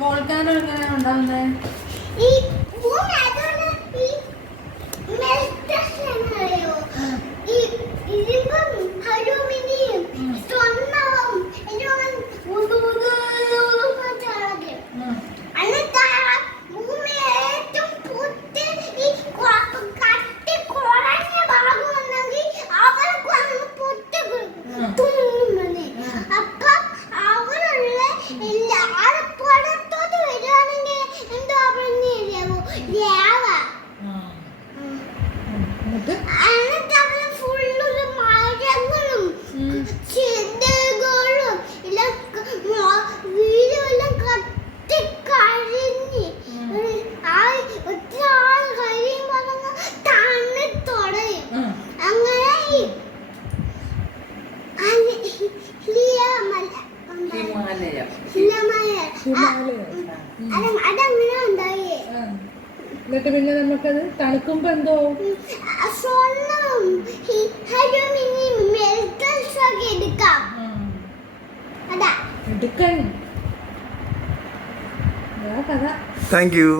Volcano എങ്ങനെയാണ് ഉണ്ടാവുന്നത്? ഈ ഭൂമി അതുകൊണ്ട് ഈ മെൽറ്റേഷനറിയോ ഈ ഇരുമ്പും അലൂമിനിയം സ്വർണ്ണവും എല്ലാം എന്നിട്ട് ഭൂമി ഏറ്റവും പൊട്ടി ഈ കട്ടി കുറഞ്ഞ ഭാഗം ഉണ്ടെങ്കിൽ അവർക്ക് അങ്ങ് പൊട്ടി തുന്നുമണി. അപ്പൊ അവരുള്ള എല്ലാ ആലപ്പുറത്തോട്ട് വരികയാണെങ്കിൽ എന്തോ പറഞ്ഞോ ലേവ എന്നിട്ട് അവിടെ ഫുള്ളൊരു മരങ്ങളും ചെടികളും വീടുമെല്ലാം കത്തിക്കഴിഞ്ഞ് ഒരാൾ കഴിയുമ്പോൾ തണ്ണിത്തുടയും. അങ്ങനെ അതങ്ങനെ ഉണ്ടായേ. എന്നിട്ട് പിന്നെ നമുക്കത് തണുക്കുമ്പോ എന്തോ സ്വർണ്ണം അലൂമിനിയം മെറ്റൽസ് ഒക്കെ എടുക്കാം. അതാ എടുക്കാൻ കഥ. Thank you.